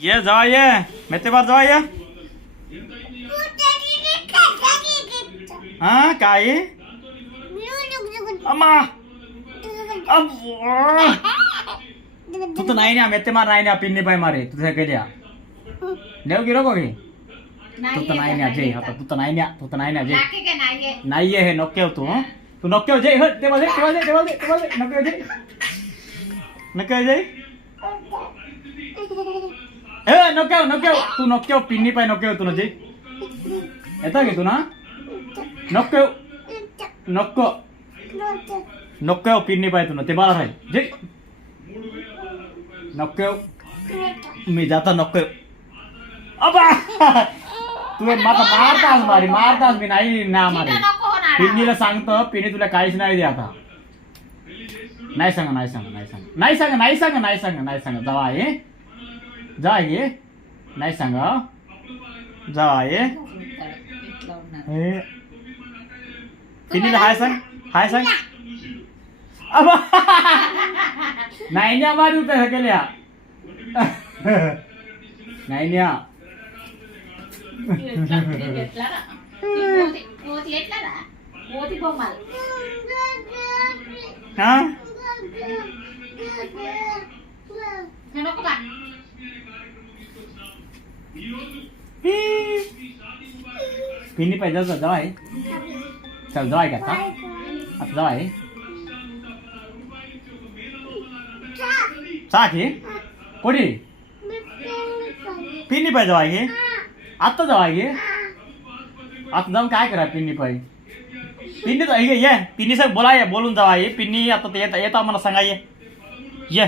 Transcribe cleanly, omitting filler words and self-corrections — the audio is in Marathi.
ये जावा ये मेते बार जावा ये हा काय अम्मा तू तर नाही ना मेते मार नाही ना पिन्नी पाय मारे तुझ्या केल्या नेव गिरो बघे तू तर नाही ना जय आता तू तर नाही ना तू तर नाही ना जय नाही हे नक्की तू तू नक्की जय हट ते बोले नक्की जय नक्की जय ए नक्की तू नक्की पिन्नी पाय नक्की तू ना जय येता घे तू ना नक्की नक्की पिन्नी पाय तू ना ते बाळा राहील जय नक्की मी जाता नक्की अबा तू माझा मारतास मी नाही ना मारे पिन्नीला सांगतो पिन्नी तुला काहीच नाही दे आता नाही सांग जावा आहे जा ये नाही सांग जावा आहे पिन्नीला हाय सांग अबा नाही न्या मारू त्या केल्या नाही न्या हा पिन्नी पाहिजे जावा आहे चल जावा आहे का आता जावा आहे साखी कोणी पिन्नी पाय जावा घे आता जावा घे आता जाऊन काय करा पिन्नी पाय पिन्नी तर ये पिन्नी सर बोला ये बोलून जावा ये पिन्नी आता येता मला सांगा ये